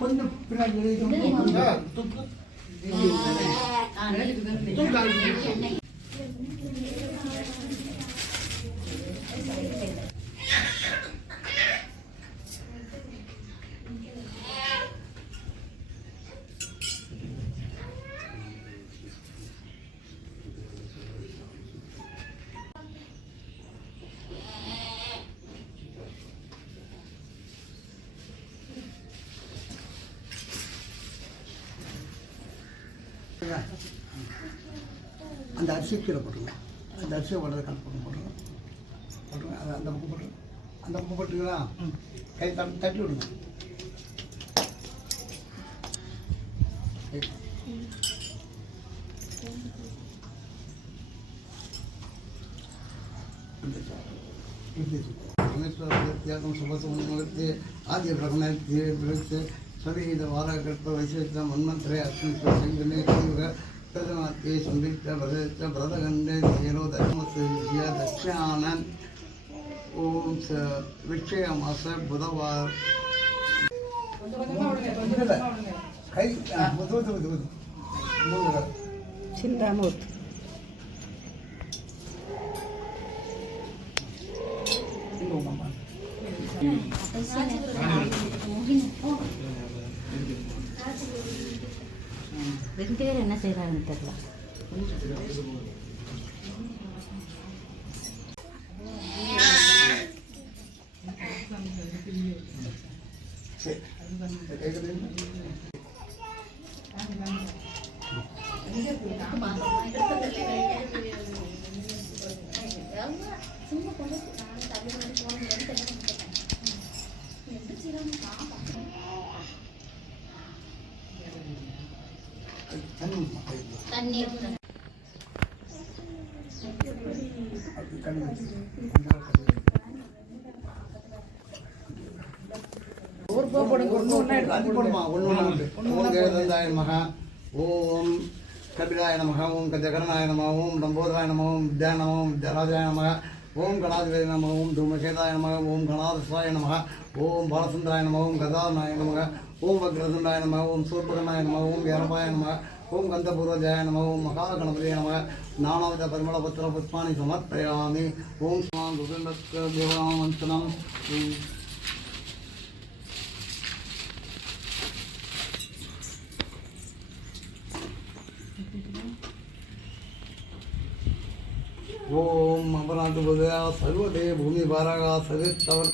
கொஞ்சம் பின்னாடி அந்த அரிசி கீழே போட்டுருங்க. அந்த அரிசியை வளர கணக்கு போட்டுருங்க. அதை அந்த பக்கம் போட்டுருங்க. அந்த பக்கம் போட்டுருங்களா? கை தட்டி விடுங்க. ஆதிய பிரகணத்தை சதீத வாரகற்ப வைசித்த மன்மந்திரே அஸ்மின் பிரதமாத்தியை சம்பித்த பிரதத்த பிரதகண்டே நேரோ தர்மசிய தட்சிணானன் ஓம் விக்ஷயமாச புதவார் கை சிந்தாமூர்த்தி ரெண்டு பேர் என்ன செய்யறாங்கன்னு தெரியல. ஓம் கபிலாய நமக, ஓம் கஜகரணாய நம, ஓம் லம்போதராய நம, ஓம் வித்யா நம, ஓம் வித்யாராஜாய நம, ஓம் கணாதிபதி நம, ஓம் தூமகேதாய நம, ஓம் கணாதசாய நம, ஓம் பாலசுந்தராய நம, ஓம் கதாநாய நம, ஓம் வக்ரதுண்டாய நம, ஓம் சூர்பகநாய நம, ஓம் வீரபாய நம, ஓம் கந்தபூர்வஜாய நம, ஓம் மகாகணபதிய நம. நானாவித பரிமளபத்திர புஷ்பாணி சமர்ப்பயாமி. ஓம் ஸ்மான் குகுண்டஸ்க தேவாமந்தனம். ஓம் அபராது புதயா சர்வதே பூமி பாரகா சவித்தவர்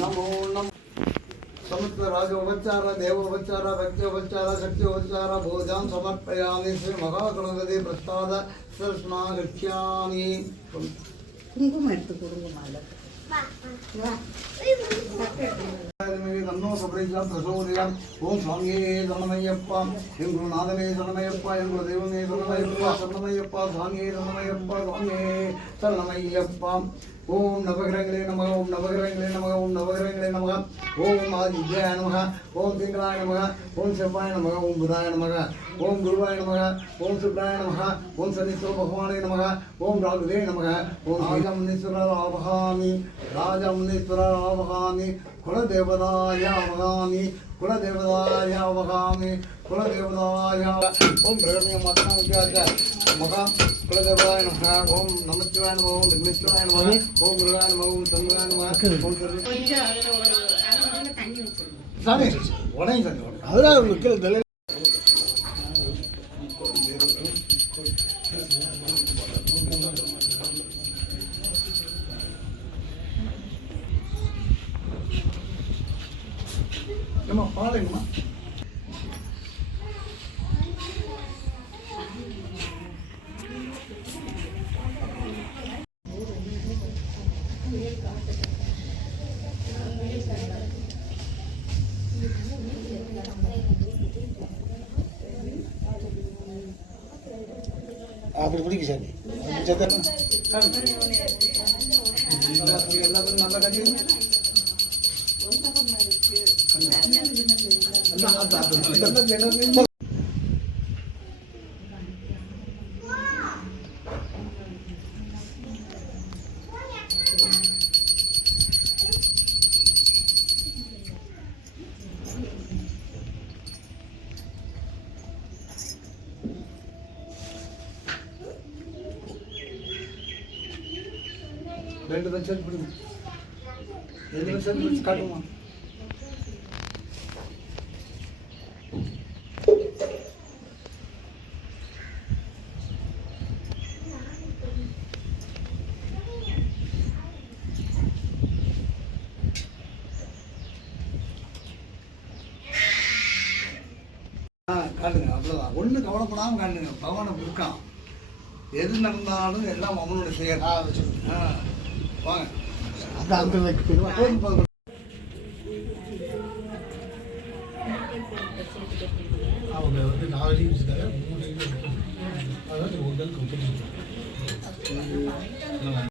नमो नम समस्त राजोपचार देवोपचार भक्त्योपचार शक्त्योपचार भोजान समर्पयामि. श्री महागणपति प्रसाद सर्वस्ना गच्छामि. कुंकुम எடுத்து கொடுங்க மாலை. तन्नो सप्रेषां प्रचोदयां. ओम स्वामी शरणमय्यप्पा, एं गुरुनाथने शरणमय्यप्पा, एं गुरुदेवने शरणमय्यप्पा, शरणमय्यप्पा स्वामी शरणमय्यप्पा, स्वामी शरणमय्यप्पा. ओम नवग्रहणे नमः, ओम नवग्रहणे नमः, ओम नवग्रहणे नमः, ओम आदित्याय नमः, ओम पिंगलाय नमः, ओम शिवाय नमः, ओम बुधाय नमः. ஓம் குருவாய நமக, ஓம் சுப்ராய நமக, ஓம் சனீஸ்வர பகவானே நமக, ஓம் ராகுவே நமக, ஓம் ராஜமுனீஸ்வர ஆவகாமி, ராஜமுனீஸ்வர ஆவகாமி, குலதேவதாய ஆவகாமி, குலதேவதாய ஆவகாமி, குலதேவதாய. ஓம் பிரகண்ய மாதா வித்யாச்ச மகா குலதேவதாய நமக, ஓம் நமச்சிவாய நமக, ஓம் விக்னேஸ்வராய நமக, ஓம் குருவாய நமக, ஓம் சந்திராய நமக, ஓம் சாமி உடனே சாமி அதெல்லாம் மக்கள் ஏம்மா பாருங்கம்மா. அப்படி பிடிக்க சாமி எல்லாத்துக்கும் நல்லா கட்டி ரெண்டு வருஷம் பிடிக்கும் 2 வருஷம் பிடிச்சி காட்டுமா காட்டுங்க. அவ்வளோதான், ஒன்றும் கவலைப்படாமல் காட்டுங்க. பகவானை இருக்கான், எது நடந்தாலும் எல்லாம் அவனோட செயல். வாங்க அந்த அவங்க வந்து 4 லீவ் வச்சுருக்காங்க, 3 லீவ் அதாவது 1 நாள் கம்பெனி